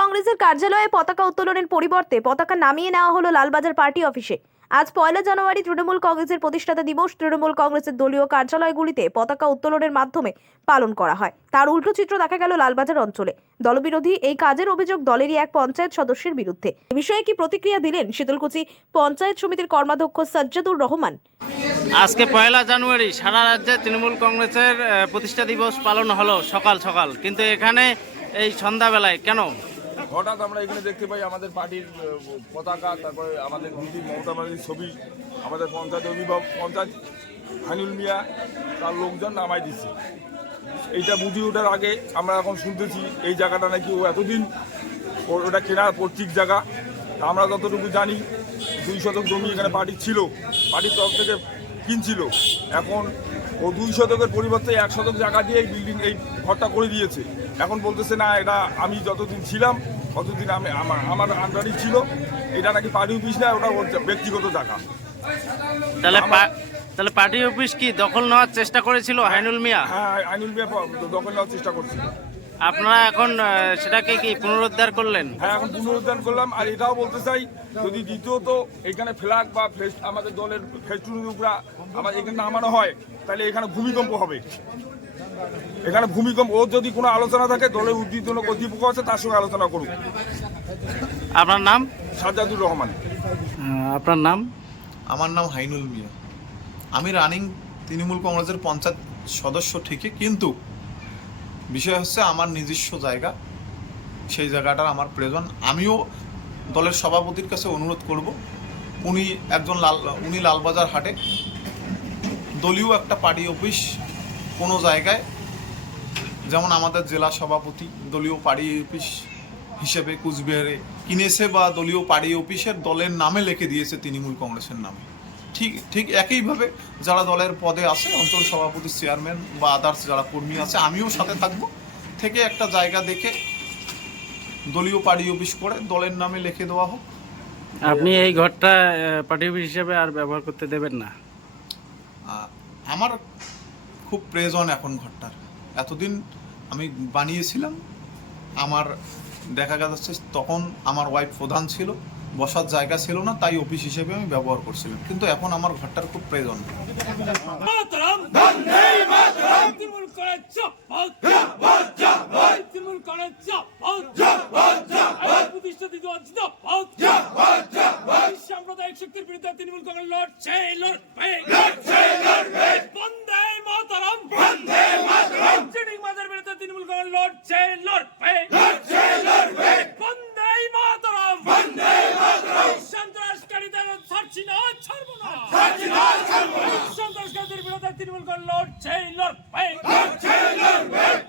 কংগ্রেসের কার্যালয়ে পতাকা উত্তোলনের পরিবর্তে পতাকা নামিয়ে নেওয়া হলো লালবাজার পার্টি অফিসে। আজ পয়লা জানুয়ারি তৃণমূল কংগ্রেসের প্রতিষ্ঠাতা দিবস তৃণমূল কংগ্রেসের দলীয় কার্যালয়গুলিতে পতাকা উত্তোলনের মাধ্যমে পালন করা হয়। তার উল্টো চিত্র দেখা গেল লালবাজার অঞ্চলে। দলবিরোধী এই কাজের অভিযোগ দলেরই এক পঞ্চায়েত সদস্যের বিরুদ্ধে। এ বিষয়ে কি প্রতিক্রিয়া দিলেন শীতলকুচি পঞ্চায়েত সমিতির কর্মাধ্যক্ষ সাজ্জাদুর রহমান? আজকে পয়লা জানুয়ারি সারা রাজ্যে তৃণমূল কংগ্রেসের প্রতিষ্ঠা দিবস পালন হলো সকাল সকাল। কিন্তু এখানে এই সন্ধ্যাবেলায় কেন? হঠাৎ আমরা এখানে দেখতে পাই আমাদের পার্টির পতাকা, তারপরে আমাদের দিদি মমতা ব্যানার্জির ছবি, আমাদের পঞ্চায়েত অভিভাবক পঞ্চায়েত হানিউল মিয়া, তার লোকজন নামাই দিচ্ছে। এইটা বুঝি ওঠার আগে আমরা এখন শুনতেছি, এই জায়গাটা নাকি ও এতদিন ওটা কেনার পৈতৃক জায়গা। আমরা যতটুকু জানি, দুই শতক জমি এখানে পার্টি ছিল, পার্টির তরফ থেকে কিনছিল। এখন ও দুই শতকের পরিবর্তে এক শতক জায়গা দিয়ে এই বিল্ডিং এই ঘরটা করে দিয়েছে। এখন বলতেছে না এটা আমি যতদিন ছিলাম ততদিন আমি আমার আমার আন্ডারই ছিল। এটা নাকি পার্টি অফিস না ওটা ব্যক্তিগত জায়গা। তাহলে তাহলে পার্টি অফিস কি দখল নেওয়ার চেষ্টা করেছিল আইনুল মিয়া? হ্যাঁ আইনুল মিয়া দখল নেওয়ার চেষ্টা করছিল। আপনারা এখন সেটাকে কি পুনরুদ্ধার করলেন? হ্যাঁ এখন পুনরুদ্ধার করলাম। আর এটাও বলতে চাই যদি দ্বিতীয়ত এখানে ফ্ল্যাগ বা ফেস আমাদের দলের ফেস্টুনের উপরে আমার এখানে নামানো হয় তাহলে এখানে ভূমিকম্প হবে। এখানে ভূমিকম্প ওর যদি কোনো আলোচনা থাকে দলের উদ্দীপন কর্তৃপক্ষ আছে তার সঙ্গে আলোচনা করুক। আপনার নাম? সাজ্জাদুর রহমান। আপনার নাম? আমার নাম হাইনুল মিয়া। আমি রানিং তৃণমূল কংগ্রেসের পঞ্চায়েত সদস্য ঠিকই কিন্তু বিষয় হচ্ছে আমার নিজস্ব জায়গা। সেই জায়গাটার আমার প্রয়োজন। আমিও দলের সভাপতির কাছে অনুরোধ করব, উনি একজন লাল, উনি লালবাজার হাটে। দলীয় একটা পার্টি অফিস, কোনো জায়গায়, যেমন আমাদের জেলা সভাপতি দলীয় পার্টি অফিস হিসেবে কুচবিহারে কিনেছে বা দলীয় পার্টি অফিসের দলের নামে লিখে দিয়েছে তৃণমূল কংগ্রেসের নামে। ঠিক ঠিক একইভাবে যারা দলের পদে আছে অঞ্চল সভাপতি চেয়ারম্যান বা আদার্স যারা কর্মী আছে আমিও সাথে থাকব। থেকে একটা জায়গা দেখে দলীয় পার্টি অফিস করে দলের নামে লিখে দেওয়া হোক। আপনি এই ঘরটা পার্টি অফিস হিসেবে আর ব্যবহার করতে দেবেন না? আমার খুব প্রয়োজন এখন ঘরটার। এতদিন আমি বানিয়েছিলাম আমার দেখা যাচ্ছে তখন আমার ওয়াইফ প্রধান ছিল। বসার জায়গা ছিল না তাই অফিস হিসেবে আমি ব্যবহার করছিলাম। কিন্তু এখন আমার ঘরটার খুব প্রয়োজন। সাম্প্রদায়িক শক্তির বিরুদ্ধে তৃণমূল কংগ্রেস লড়ছে লড়বে বন্দে মাতরম বন্দে মাতরম চিটিং মাদের বিরুদ্ধে তৃণমূল কংগ্রেস লড়ছে লড়বে লড়ছে লড়বে বন্দে মাতরম বন্দে মাতরম সন্ত্রাসকারীদের ছাড়ছি না ছাড়বো না ছাড়ছি না ছাড়বো না সন্ত্রাসকারীদের বিরুদ্ধে তৃণমূল কংগ্রেস লড়ছে লড়বে লড়ছে লড়বে